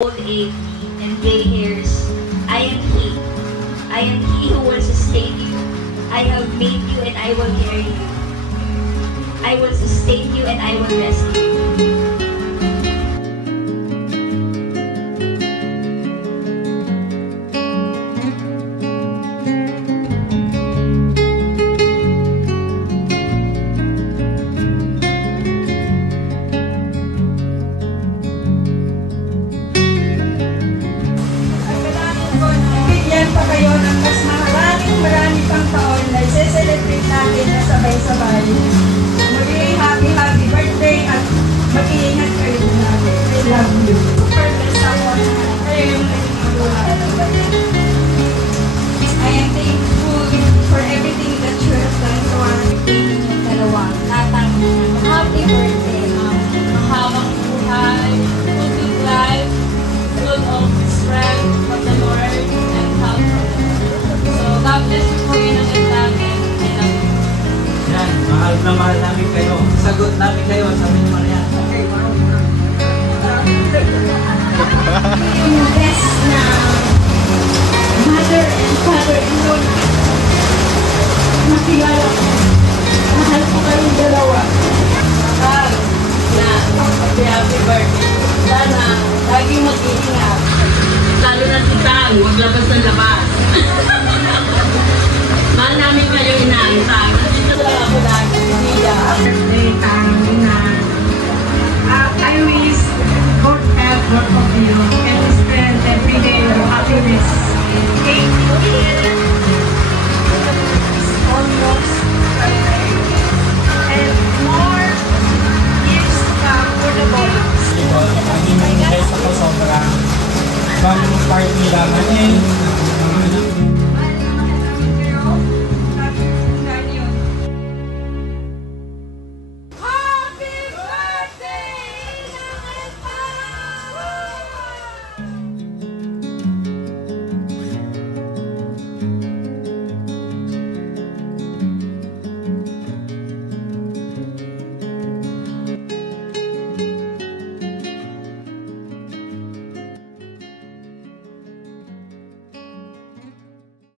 old age and gray hairs, I am He. I am He who will sustain you. I have made you and I will carry you. I will sustain you and I will rescue you. Kayo ng mas marami pang taon na i-celebrate natin na sabay-sabay. Muli, happy birthday at mag-iingat kayo natin. I love you. Super blessed ako na kayo yung naging buhay. I am thankful for everything that you have done to our Dalawang tatang happy birthday. Mahabang buhay, good life, full of strength of the Lord, and health from the Lord. So, God bless you po yun ang namin. I love you. Yan, mahal na mahal namin kayo. Sagot namin kayo, sabi naman yan. Okay, yung best na mother and father-in-law na nakilala ko. Mahal ko kayong dalawa. Mahal na happy birthday. Sana, laging mag-iingat. Lalo na si Tang, huwag labas ng labas. Mahal namin kayo inaantang. Dito lang ako lagi, Nia. Birthday, Tang, na I wish God help both of you and spend every day with happiness. Thank you. Almost and more years to come for the boys. Ang inyong guys ako sobrang bagong party naman